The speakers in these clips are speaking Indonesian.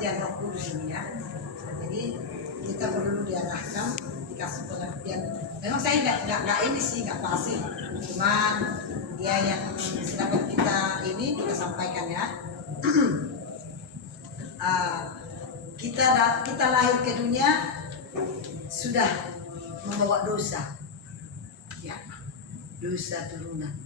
pengertian Roh Kudus ini ya. Jadi kita perlu diarahkan, dikasih pengertian. Memang saya nggak ini sih, nggak pasti. Cuma dia yang dapat kita sampaikan ya. Kita lahir ke dunia sudah membawa dosa, ya, dosa turunan.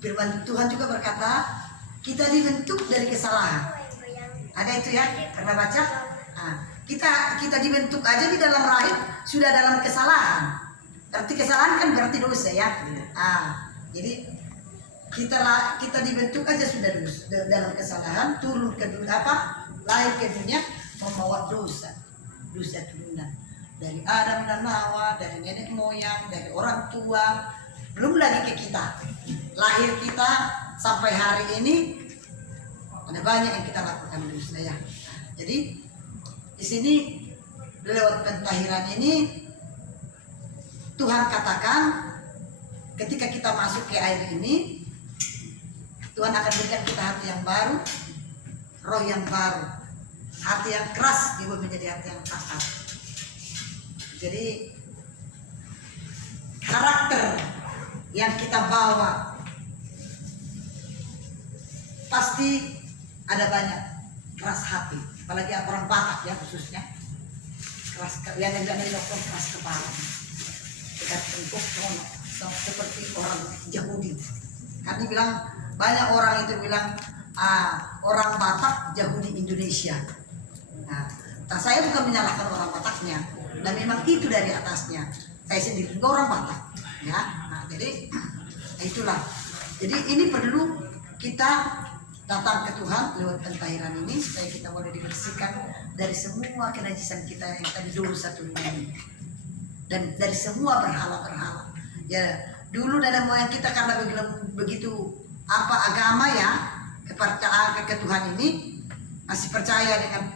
Firman Tuhan juga berkata, kita dibentuk dari kesalahan. Ada itu ya, pernah baca? Kita dibentuk aja di dalam rahim sudah dalam kesalahan. Berarti kesalahan kan berarti dosa ya. Jadi kita dibentuk aja sudah dalam kesalahan, turun ke dunia lahir ke dunia membawa dosa turunan dari Adam dan Hawa, dari nenek moyang, dari orang tua, belum lagi ke kita. Lahir kita sampai hari ini ada banyak yang kita lakukan dosa ya. Jadi di sini lewat pentahiran ini Tuhan katakan ketika kita masuk ke air ini Tuhan akan berikan kita hati yang baru, roh yang baru, hati yang keras diubah menjadi hati yang taat. Jadi karakter yang kita bawa pasti ada banyak keras hati, apalagi orang Batak ya khususnya keras, yang dilakukan keras kepala, dekat tengkuk seperti orang Yahudi. Kan dibilang banyak orang itu bilang orang Batak Yahudi Indonesia. Nah, saya bukan menyalahkan orang Bataknya, dan memang itu dari atasnya. Saya sendiri juga orang Batak, ya. Nah, jadi itulah. Jadi ini perlu kita datang ke Tuhan lewat pentahiran ini supaya kita boleh dibersihkan dari semua kenajisan kita yang tadi dosa turunan dan dari semua berhala-berhala. Ya, dulu nenek moyang kita karena begitu agama ya, kepercayaan ke Tuhan ini masih percaya dengan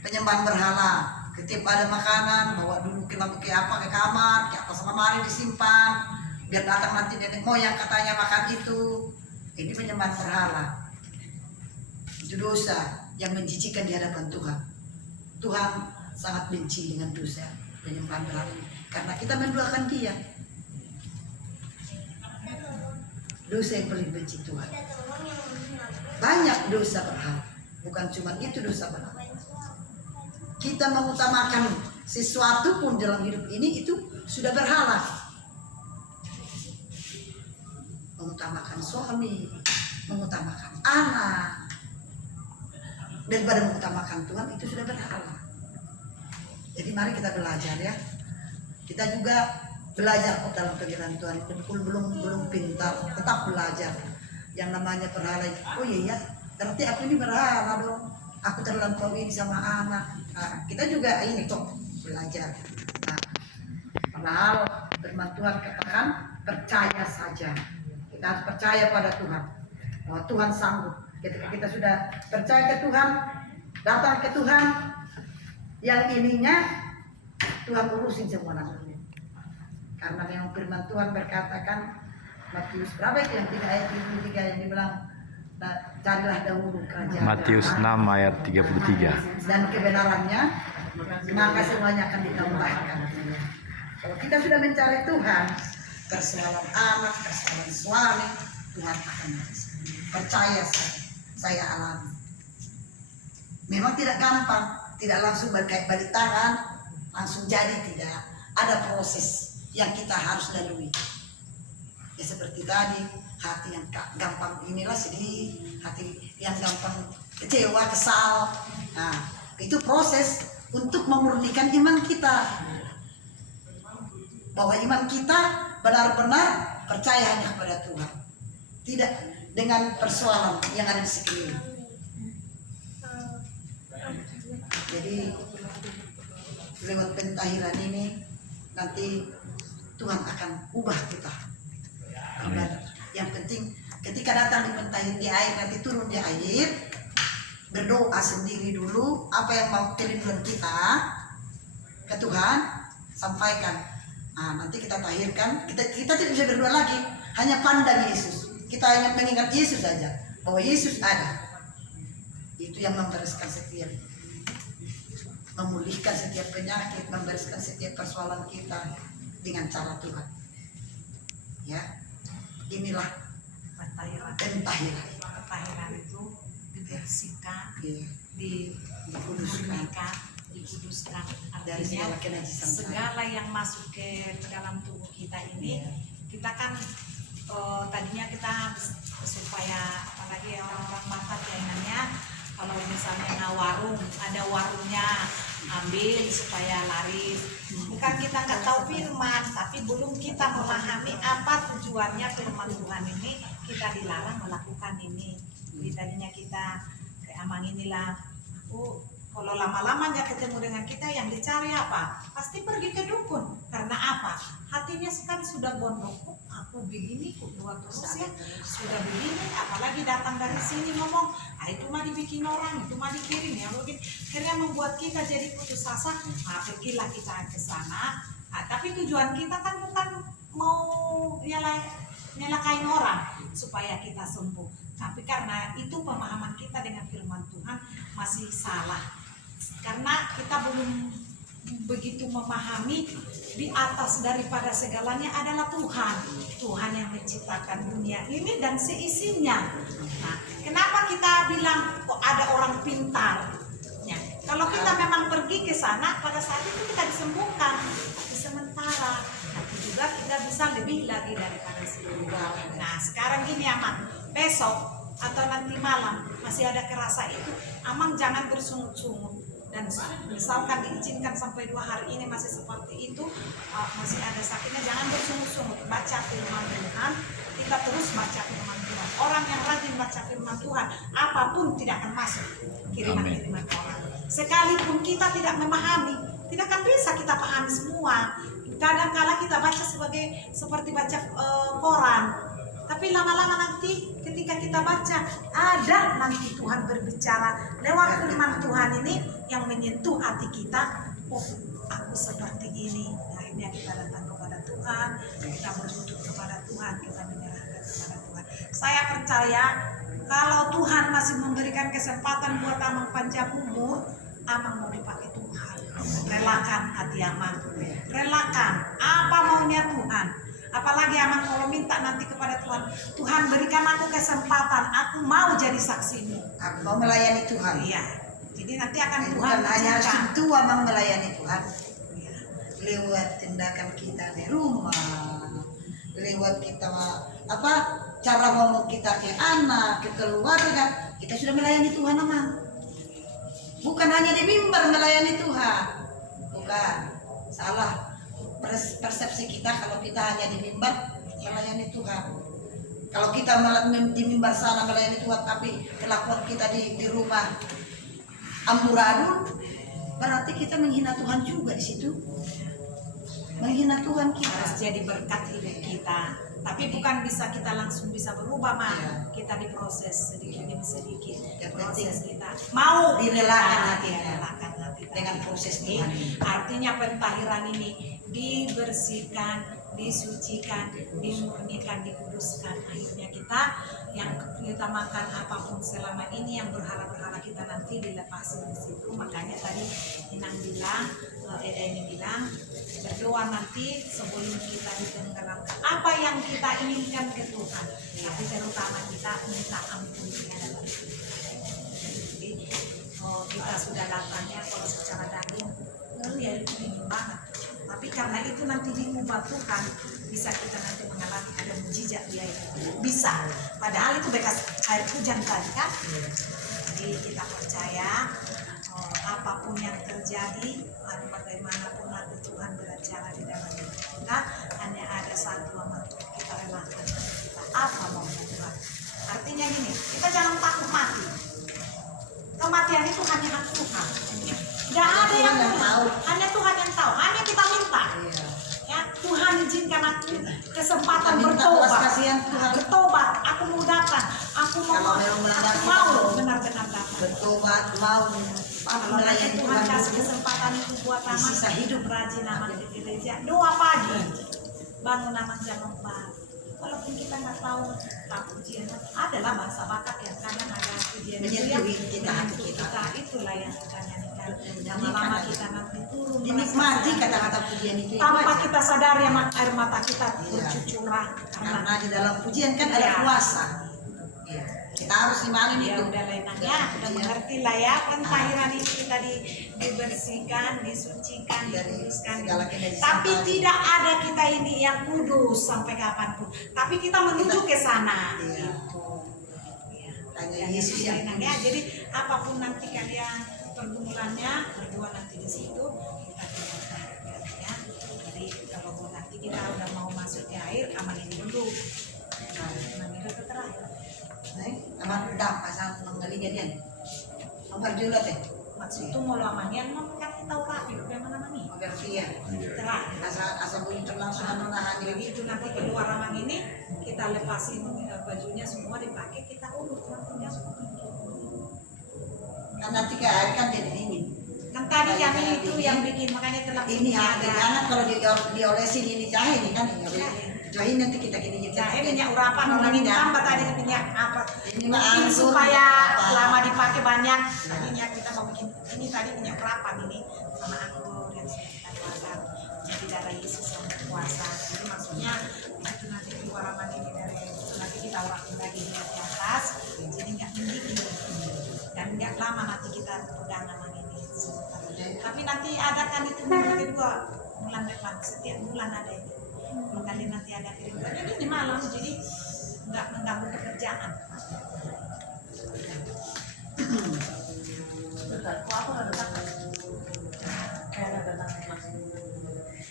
penyembahan berhala. Ketika ada makanan bawa dulu ke kamar, ke atas lemari disimpan biar datang nanti nenek moyang katanya makan itu. Ini penyembahan berhala. Itu dosa yang menjijikkan di hadapan Tuhan. Tuhan sangat benci dengan dosa penyembahan berhala karena kita menduakan Dia. Dosa yang paling benci Tuhan. Banyak dosa berhala, bukan cuma itu dosa berhala. Kita mengutamakan sesuatu pun dalam hidup ini itu sudah berhala. Mengutamakan suami, mengutamakan anak, daripada mengutamakan Tuhan itu sudah berhala. Jadi mari kita belajar ya. Kita juga belajar dalam panggilan Tuhan. Belum pintar, tetap belajar. Yang namanya berhala. Oh iya, berarti aku ini berhala dong. Aku terlampaui sama anak. Nah, kita juga ini kok belajar. Nah, padahal firman Tuhan katakan percaya saja. Kita harus percaya pada Tuhan. Bahwa Tuhan sanggup. Ketika kita sudah percaya ke Tuhan, datang ke Tuhan, yang ininya Tuhan urusin semua namanya. Karena memang firman Tuhan berkatakan Matius berapa itu yang 3 ayat 33 yang dibilang carilah dahulu kerajaan Matius 6 ayat 33 dan kebenarannya, maka semuanya akan ditambahkan. Kalau kita sudah mencari Tuhan, persoalan anak, persoalan suami, Tuhan akan percaya saya alami. Memang tidak gampang, tidak langsung kayak balik tangan langsung jadi, tidak. Ada proses yang kita harus lalui. Ya seperti tadi, hati yang gampang inilah sedih, hati yang gampang kecewa, kesal. Nah, itu proses untuk memurnikan iman kita. Bahwa iman kita benar-benar percaya hanya kepada Tuhan. Tidak dengan persoalan yang ada di sekeliling. Jadi lewat pentahiran ini nanti Tuhan akan ubah kita. Amin. Yang penting ketika datang dipentahin di air, nanti turun di air, berdoa sendiri dulu apa yang mau kerinduan kita ke Tuhan, sampaikan. Nah, nanti kita tahirkan, kita tidak bisa berdoa lagi, hanya pandang Yesus. kita hanya mengingat Yesus saja, bahwa Yesus ada. Itu yang membereskan setiap, memulihkan setiap penyakit, membereskan setiap persoalan kita dengan cara Tuhan. Ya, inilah pentahiran itu dibersihkan, dikuduskan dikuduskan. dari Artinya segala kenajisan. segala yang masuk ke dalam tubuh kita ini, kita kan tadinya kita supaya apalagi orang-orang Batak ya ingatnya, kalau misalnya warung, ada warungnya, ambil supaya laris. Bukan kita nggak tahu firman, tapi belum kita memahami apa tujuannya firman Tuhan ini, kita dilarang melakukan ini. Jadi tadinya kita kayak Amang inilah, kalau lama-lama nggak ketemu dengan kita, yang dicari apa? Pasti pergi ke dukun. Karena apa? Hatinya sekarang sudah gondok. Aku begini, kok dua terus ya, sudah begini. Apalagi datang dari sini ngomong, itu mah dibikin orang, itu mah dikirim ya. Mungkin akhirnya membuat kita jadi putus asa. Nah, pergilah kita ke sana. Tapi tujuan kita kan bukan mau nyelakain orang supaya kita sembuh. Tapi karena itu pemahaman kita dengan firman Tuhan masih salah. Karena kita belum begitu memahami di atas daripada segalanya adalah Tuhan. Tuhan yang menciptakan dunia ini dan seisinya. Nah, kenapa kita bilang kok ada orang pintar? Ya, kalau kita memang pergi ke sana, pada saat itu kita disembuhkan. Tapi sementara, nanti juga kita bisa lebih lagi daripada sebelumnya. Nah, sekarang gini Amang, besok atau nanti malam masih ada kerasa itu, Amang jangan bersungut-sungut. Dan misalkan diizinkan sampai 2 hari ini masih seperti itu, masih ada sakitnya, jangan bersungut-sungut. Baca firman Tuhan, kita terus baca firman Tuhan. Orang yang rajin baca firman Tuhan, apapun tidak akan masuk kiriman-kiriman orang. Sekalipun kita tidak memahami, tidak akan bisa kita pahami semua. Kadang-kala kita baca seperti baca koran. Tapi lama-lama nanti ketika kita baca, ada nanti Tuhan berbicara lewat firman Tuhan ini yang menyentuh hati kita. Oh, aku seperti ini. Nah, akhirnya kita datang kepada Tuhan, kita berlutut kepada Tuhan, kita menyerahkan kepada Tuhan. Saya percaya kalau Tuhan masih memberikan kesempatan buat Amang panjang umur, Amang mau dipakai Tuhan. Relakan hati Amang, relakan apa maunya Tuhan. Apalagi Amang kalau minta nanti kepada Tuhan, Tuhan berikan aku kesempatan, aku mau jadi saksimu. Aku mau melayani Tuhan. Iya. Jadi nanti akan Tuhan Bukan hanya izinkan. sentuh Amang melayani Tuhan. Iya. Lewat tindakan kita di rumah, lewat kita cara ngomong kita ke anak, ke keluarga, kita sudah melayani Tuhan Amang. Bukan hanya di mimbar melayani Tuhan. Bukan. Salah. Persepsi kita kalau kita hanya di mimbar melayani Tuhan. Kalau kita malah di mimbar sana melayani Tuhan, tapi kelakuan kita di rumah amburadul, berarti kita menghina Tuhan juga di situ. Menghina Tuhan kita. Harus jadi berkat hidup kita. Tapi bukan bisa kita langsung bisa berubah mah. Ya. Kita diproses sedikit demi sedikit. Yang Proses penting kita mau direlakan hati direlakan hati dengan proses Tuhan. Artinya pentahiran ini dibersihkan, disucikan, dimurnikan, dikuduskan. Akhirnya kita yang kita makan apapun selama ini yang berhala-berhala kita nanti dilepasin di situ. Makanya tadi Inang bilang, Eda ini bilang, berdoa nanti sebelum kita ditenggelamkan. Apa yang kita inginkan ke Tuhan, tapi terutama kita minta ampun kepada Tuhan. Jadi kita sudah datangnya kalau secara daging, ya ingin banget. Tapi karena itu nanti diubah Tuhan, bisa kita nanti mengalami ada mujizat dia itu. Bisa. Padahal itu bekas air hujan tadi kan. Jadi kita percaya apapun yang terjadi, bagaimanapun nanti Tuhan berencana di dalam hidup kita, hanya ada satu yang kita relakan. Kita apa maunya Tuhan. Artinya gini, kita jangan takut mati. Kematian itu hanya hak Tuhan. Tidak ada yang tahu, hanya Tuhan yang tahu. Hanya kita minta. Ya, Tuhan izinkan aku kesempatan bertobat. Bertobat, aku mau datang. Aku mau benar-benar datang. Bertobat, mau Kalau nanti Tuhan kasih kesempatan itu buat Amang, sisa hidup. rajin Amang di gereja. Doa pagi, bangun Amang jam 4. walaupun kita nggak tahu pujian adalah bahasa Batak yang kadang ada pujian itu yang Menyentuh kita. itulah yang kita nyanyikan. Lama-lama kita nanti turun Dinikmati kata-kata pujian itu tanpa aja. kita sadar ya air mata kita bercucuran Karena di dalam pujian kan ada Iya. kuasa. Iya. Kita harus imanin ya itu. udah lainnya Dalam udah pujian. mengerti lah ya pentahiran ini kita dibersihkan, disucikan, Dari dikuduskan. segala kenajatan. Tapi tidak ada kita ini yang kudus sampai kapanpun. Tapi kita menuju ke sana. Iya. Gitu. Ya. Hanya Jangan Yesus yang lainnya. Jadi apapun nanti kalian pergumulannya berdua nanti di situ kita tinggalkan ya. Jadi kalau nanti kita udah mau masuk ke air amanin dulu. Nah, amanin dulu terakhir. Aman dak pasang menggalinya dia. Nomor jula teh. Maksud itu mau lamanya memang kan kita rapi yang mana mani Mengerti ya. terakhir. Asal bunyi terlangsung menahan Jadi diri. itu nanti keluar ramang ini kita lepasin bajunya semua dipakai kita urut nantinya. Kan nanti ke air kan jadi dingin. Kan tadi kami itu yang bikin makanya telah Ini hangat kalau diolesin ini jahe ini kan jahe nanti kita gini Jahe minyak urapan orang ini tambah tadi minyak apa? Ini mah Mungkin anggur, supaya apa. lama dipakai banyak. Tadinya kita mau bikin ini tadi minyak urapan ini sama anggur yang sudah kita keluarkan. Jadi darah Yesus yang berkuasa. Jadi maksudnya itu nanti keluar raman ini dari itu nanti kita urakin lagi di atas. Jadi nggak mendidih dan nggak lama nanti kita pegang raman ini. Tapi nanti ada kan itu minggu kedua bulan depan setiap bulan ada itu. Kali nanti ada kiriman ini malam jadi nggak mengganggu pekerjaan.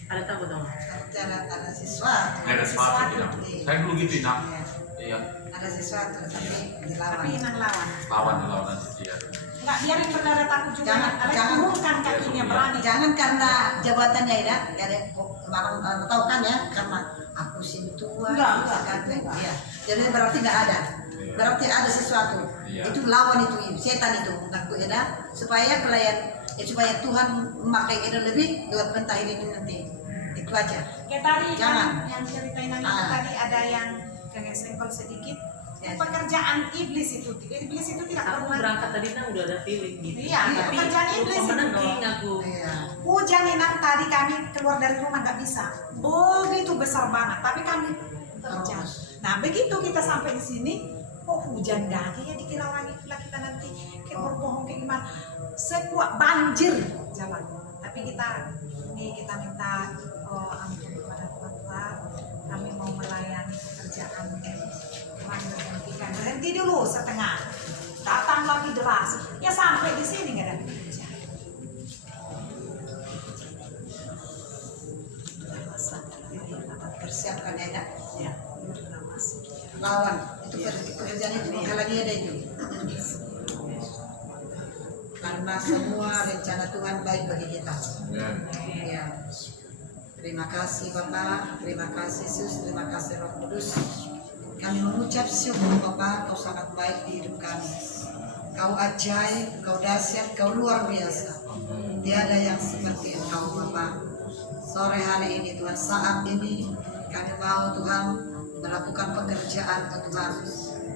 Ada takut dong. ada sesuatu. Ada sesuatu bilang. Saya dulu gitu nak. Iya. Ada sesuatu tapi dilawan. Tapi nang lawan. Lawan nanti dia. Nggak biarin berdarah takut juga. Jangan- Jangan turunkan kakinya berani. Jangan karena jabatannya ya, ada kemarin tahu kan ya, karena aku tua. Enggak. Ya. Jadi berarti nggak ada. Berarti ada sesuatu. Iya. Itu lawan itu setan itu takut ya, supaya pelayan supaya Tuhan memakai itu lebih buat pentahir ini nanti. Itu aja. Kayak tadi Jangan. kan yang ceritain yang itu Ah. tadi ada yang kayak sengkol sedikit. Ya. Pekerjaan iblis itu tidak Aku pernah. berangkat tadi kan udah ada feeling gitu. Iya, Tapi pekerjaan iblis lupa itu. menengking aku. Iya. Hujan enak tadi kami keluar dari rumah nggak bisa. Begitu besar banget, tapi kami kerja. Nah begitu kita sampai di sini, kok hujan lagi ya dikira orang itulah kita nanti kayak berbohong kayak gimana. Sekuat banjir jalan. Tapi kita minta ampun kepada Tuhan. Kami mau melayani pekerjaan Tuhan berhentikan. Berhenti dulu setengah. Datang lagi deras. Ya sampai di sini nggak ada pekerjaan. Persiapkan ya. Ya. Lawan itu pekerjaan itu lagi ada itu. Karena semua rencana Tuhan baik bagi kita. Ya. Terima kasih Bapak, terima kasih Yesus, terima kasih Roh Kudus. Kami mengucap syukur Bapak, Kau sangat baik di hidup kami. Kau ajaib, Kau dahsyat, Kau luar biasa. Tiada yang seperti Engkau Bapak. Sore hari ini Tuhan, saat ini kami mau Tuhan melakukan pekerjaan Tuhan,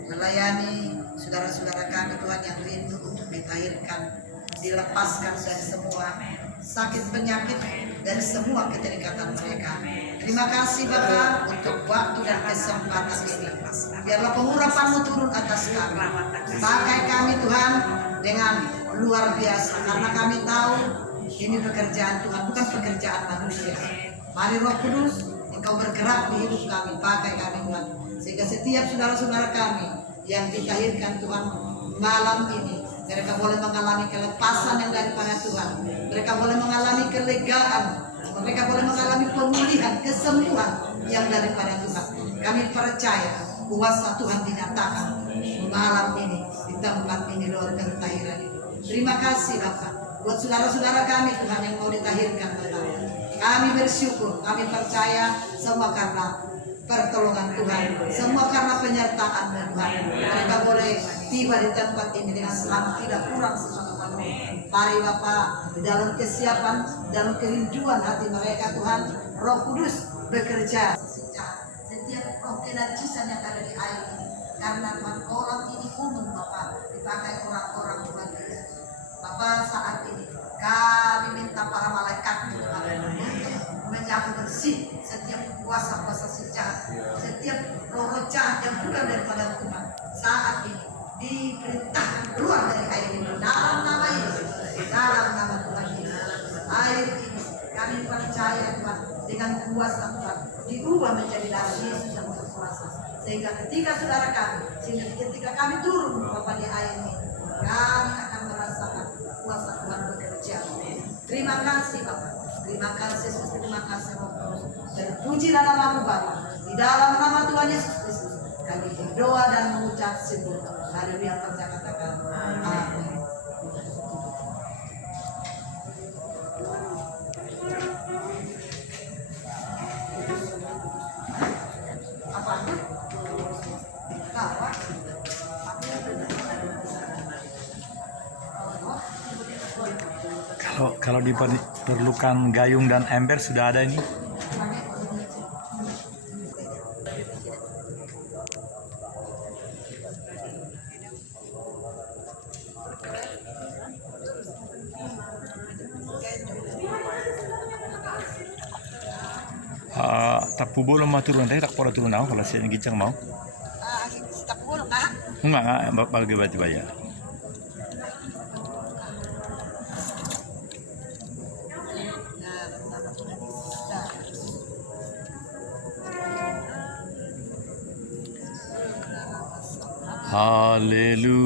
melayani saudara-saudara kami Tuhan yang rindu untuk ditahirkan, dilepaskan dari semua sakit penyakit, dari semua keterikatan mereka. Terima kasih Bapak untuk waktu dan kesempatan ini. Biarlah pengurapan-Mu turun atas kami. Pakai kami Tuhan dengan luar biasa, karena kami tahu ini pekerjaan Tuhan, bukan pekerjaan manusia. Mari Roh Kudus, Engkau bergerak di hidup kami, pakai kami Tuhan, sehingga setiap saudara-saudara kami yang ditahirkan Tuhan malam ini, mereka boleh mengalami kelepasan yang daripada Tuhan, mereka boleh mengalami kelegaan, mereka boleh mengalami pemulihan, kesembuhan yang daripada Tuhan. Kami percaya kuasa Tuhan dinyatakan malam ini di tempat ini lewat pentahiran ini. Terima kasih Bapak buat saudara-saudara kami Tuhan yang mau ditahirkan Bapak. Kami bersyukur, kami percaya semua karena pertolongan Tuhan, semua karena penyertaan Tuhan. Mereka boleh tiba di tempat ini dengan selamat, tidak kurang sesuatu pun. Mari Bapak, di dalam kesiapan, dalam kerinduan hati mereka Tuhan, Roh Kudus bekerja. Setiap roh kenajisan yang ada di air ini. Karena Tuhan kolam ini umum Bapak, dipakai orang-orang Tuhan Yesus. Bapak saat ini kami minta para malaikat Tuhan menyapu bersih setiap kuasa-kuasa sejahat, setiap roh jahat yang bukan daripada Tuhan. Saat ini diperintahkan keluar dari air ini dalam nama Yesus, dalam nama Tuhan Yesus. Air ini kami percaya Tuhan dengan kuasa Tuhan diubah menjadi darah Yesus yang berkuasa, sehingga ketika saudara kami, sehingga ketika kami turun Bapak di air ini, kami akan merasakan kuasa Tuhan bekerja. Terima kasih Bapak, terima kasih Yesus, terima kasih Bapak. Dan puji dalam nama Bapa, di dalam nama Tuhan Yesus Kristus kami berdoa dan mengucap syukur. Haleluya, kita katakan amin. Apa? Apa? Kalau diperlukan gayung dan ember sudah ada ini. Tapu bolong mah turun tadi tak pernah turun kalau saya gincang mau. Tak boleh kah? Enggak bagi baju bayar. Haleluya,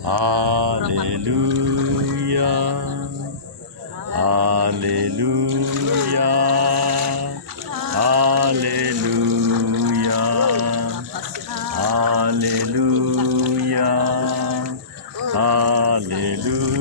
haleluya, haleluya, haleluya, haleluya, haleluya,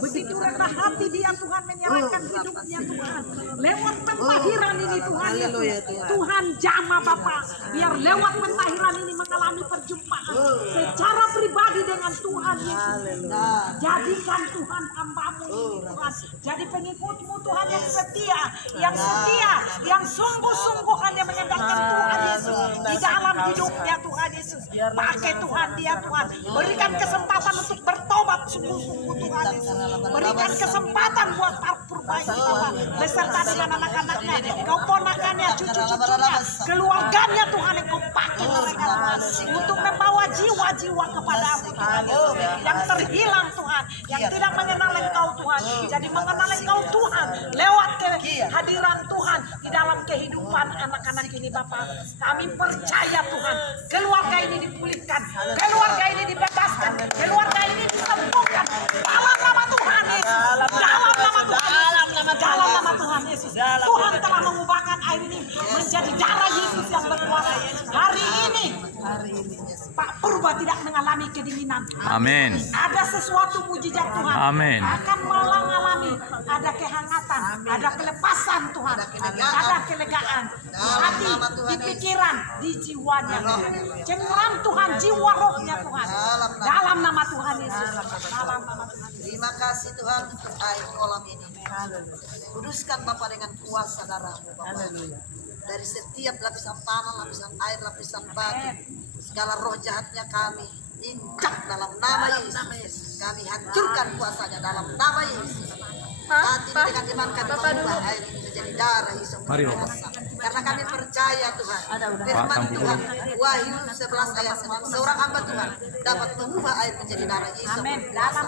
begitu rendah hati dia Tuhan menyerahkan hidupnya Tuhan lewat pentahiran ini Tuhan Yesus. Tuhan jamah Bapak biar lewat pentahiran ini mengalami perjumpaan secara pribadi dengan Tuhan Yesus. Jadikan Tuhan hamba-Mu ini Tuhan jadi pengikut-Mu Tuhan yang setia, yang sungguh-sungguh hanya mengandalkan Tuhan Yesus di dalam hidupnya Tuhan Yesus. Pakai Tuhan dia Tuhan, berikan kesempatan untuk bertobat sungguh-sungguh Tuhan Yesus. Berikan kesempatan buat perbaiki Bapak beserta dengan anak-anaknya, Kau ponakannya, cucu-cucunya, keluarganya Tuhan yang Kau pakai mereka Tuhan untuk membawa jiwa-jiwa kepada-Mu Tuhan Yesus yang terhilang Tuhan, yang tidak mengenal Engkau Tuhan, jadi mengenal Engkau Tuhan lewat kehadiran Tuhan di dalam kehidupan anak-anak ini Bapak. Kami percaya Tuhan, keluarga ini dipulihkan, keluarga ini dibebaskan, keluarga ini disembuhkan dalam nama Tuhan Yesus, dalam nama Tuhan Yesus, dalam nama Tuhan Yesus. Tuhan telah mengubahkan air ini menjadi darah Yesus yang berkuasa. Hari ini Pak Purba tidak mengalami kedinginan. Amin. Ada sesuatu mujizat Tuhan. Amin. Akan mengalami ada kehangatan, ada kelepasan Tuhan, ada kelegaan di hati, di pikiran, di jiwanya. Cengkeram Tuhan jiwa rohnya Tuhan. Dalam nama Tuhan Yesus. Dalam nama Tuhan Yesus. Terima kasih Tuhan untuk air kolam ini. Kuduskan Bapa dengan kuasa darah-Mu Bapa. Dari setiap lapisan tanah, lapisan air, lapisan batu, segala roh jahatnya kami injak dalam nama Yesus. Kami hancurkan kuasanya dalam nama Yesus. Saat ini dengan iman kami mengubah air ini menjadi darah Yesus berkuasa. Karena kami percaya Tuhan, firman Tuhan, Wahyu 11 ayat 9, seorang hamba Tuhan dapat mengubah air menjadi darah Yesus berkuasa.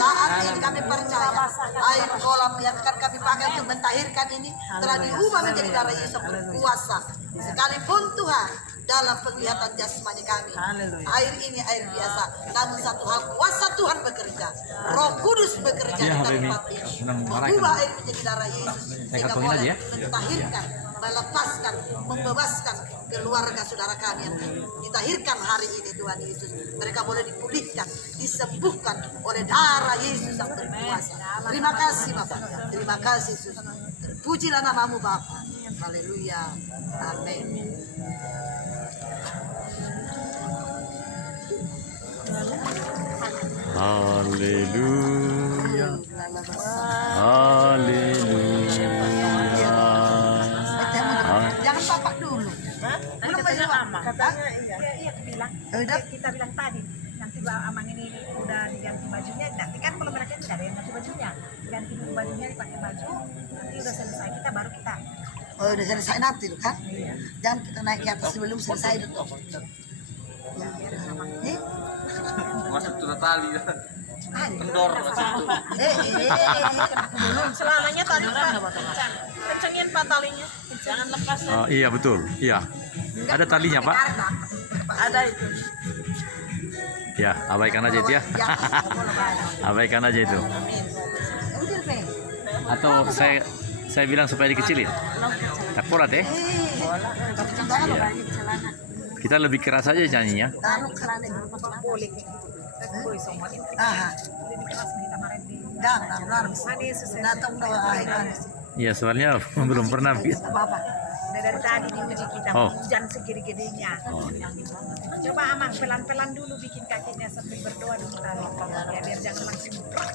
Saat ini kami percaya air kolam yang akan kami pakai untuk mentahirkan ini telah diubah menjadi darah Yesus berkuasa. Sekalipun Tuhan dalam penglihatan jasmani kami, air ini air biasa, namun satu hal, kuasa Tuhan bekerja, Roh Kudus bekerja di tempat ini, mengubah air menjadi darah Yesus sehingga boleh mentahirkan, melepaskan, membebaskan keluarga saudara kami yang ditahirkan hari ini Tuhan Yesus. Mereka boleh dipulihkan, disembuhkan oleh darah Yesus yang berkuasa. Terima kasih Bapak, terima kasih Yesus. Terpujilah namamu Bapak. Haleluya. Amin. Haleluya. Haleluya. Jangan papak dulu. Belum bayar lama. Iya kita bilang tadi nanti Amang ini udah diganti bajunya, nanti kan kalau mereka tidak ada yang ganti bajunya, ganti dulu bajunya dipakai baju, nanti udah selesai kita baru kita. Oh, udah selesai nanti loh kan? Jangan kita naik ke atas sebelum selesai dulu. Masuk tuh tali. Kendor masuk tuh. Belum selamanya tadi kencang. Kencangin Pak talinya. Jangan lepas. Iya betul, iya. Ada talinya Pak. Ada itu. Ya, abaikan aja itu ya. Abaikan aja itu. Atau saya bilang supaya dikecilin. Tak kuat ya. Iya. Kita lebih keras aja nyanyinya. Boleh boleh semua ini. Lebih keras kita kemarin di datang Iya, soalnya belum pernah. dari tadi diuji kita Oh. hujan segede-gedenya. Coba Amang pelan-pelan dulu bikin kakinya sambil berdoa dulu ya, biar jangan langsung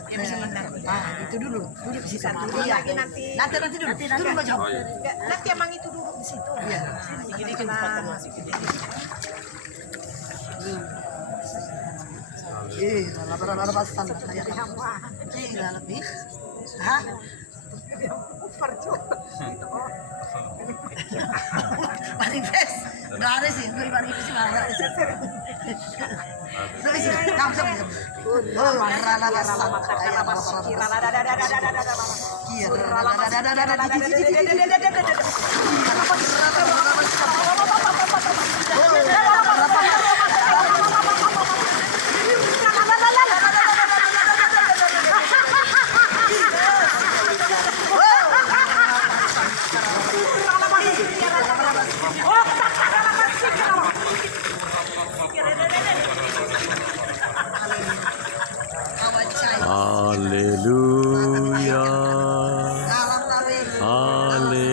ya nanti. Itu dulu duduk di situ. Satu Iya. lagi nanti Nanti dulu. Turun baju. nanti Amang itu duduk di situ. Iya. Dikit-dikit Lalabasan kayak lebih. Hah? Manifest. Udah ada sih, gue manifest sih mana ada sih. Udah sih, langsung. Oh, lalabasan kayak Haleluya. Salam nabi. Haleluya.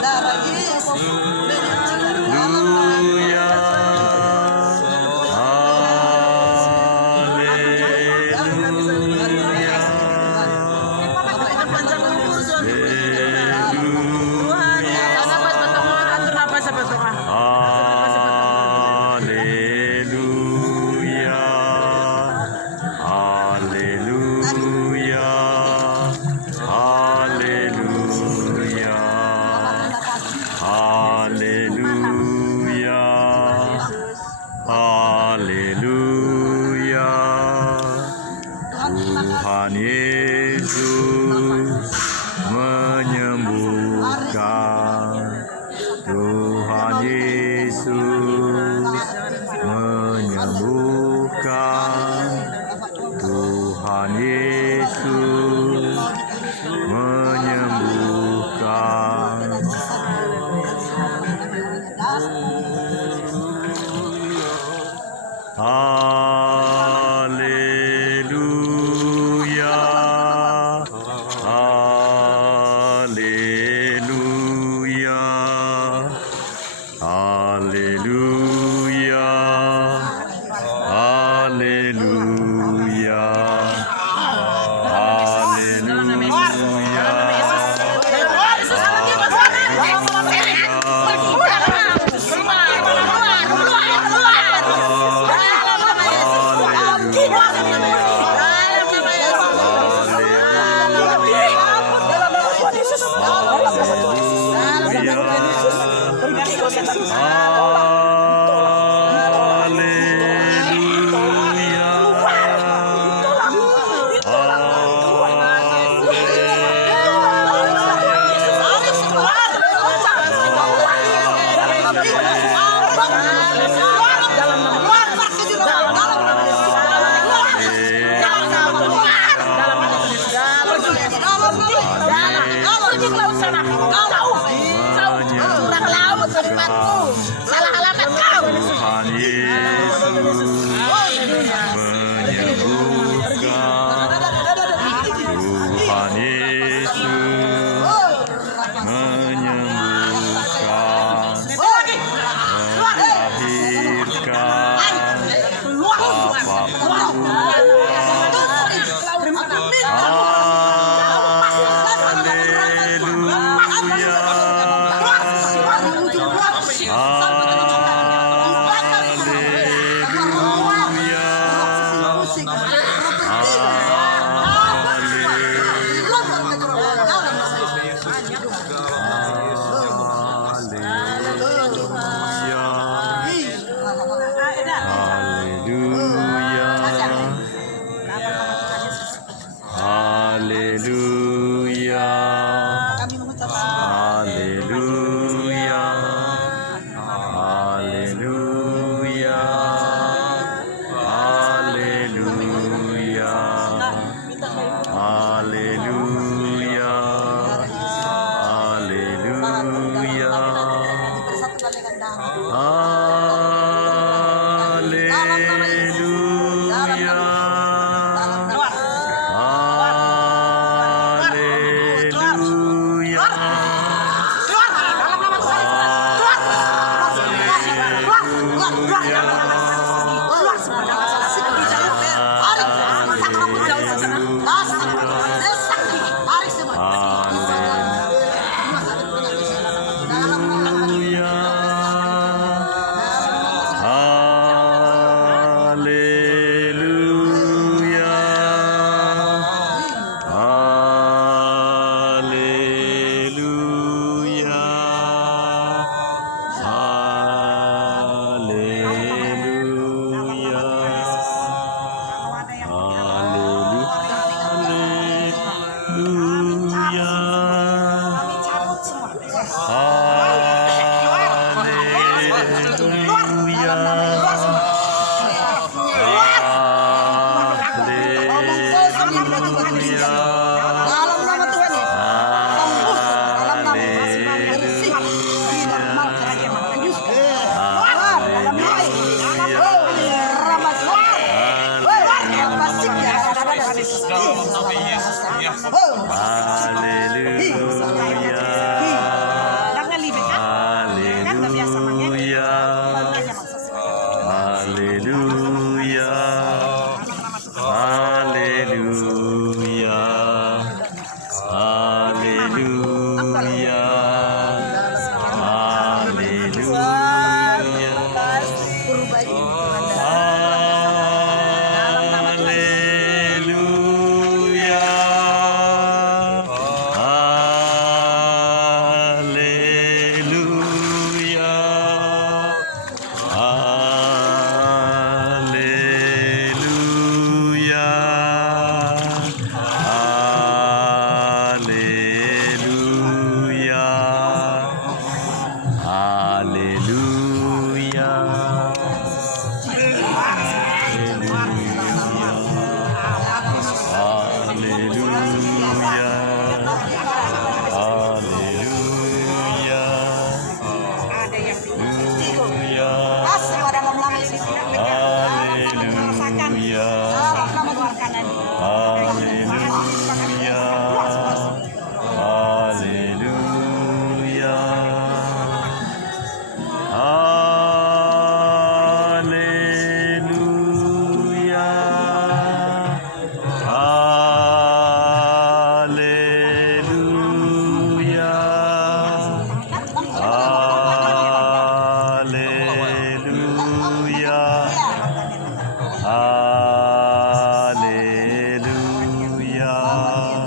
Darah Yesus menyucikan dalam Haleluya. Panjang umur suatu. Tuhan, sana pas pertemuan atur apa sepetongan? Haleluya. Haleluya. Haleluya.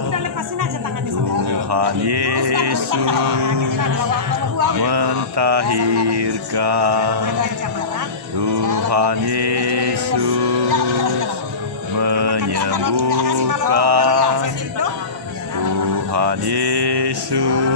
Udah lepasin aja tangannya sama. Tuhan Yesus mentahirkan, Tuhan Yesus menyembuhkan, Tuhan Yesus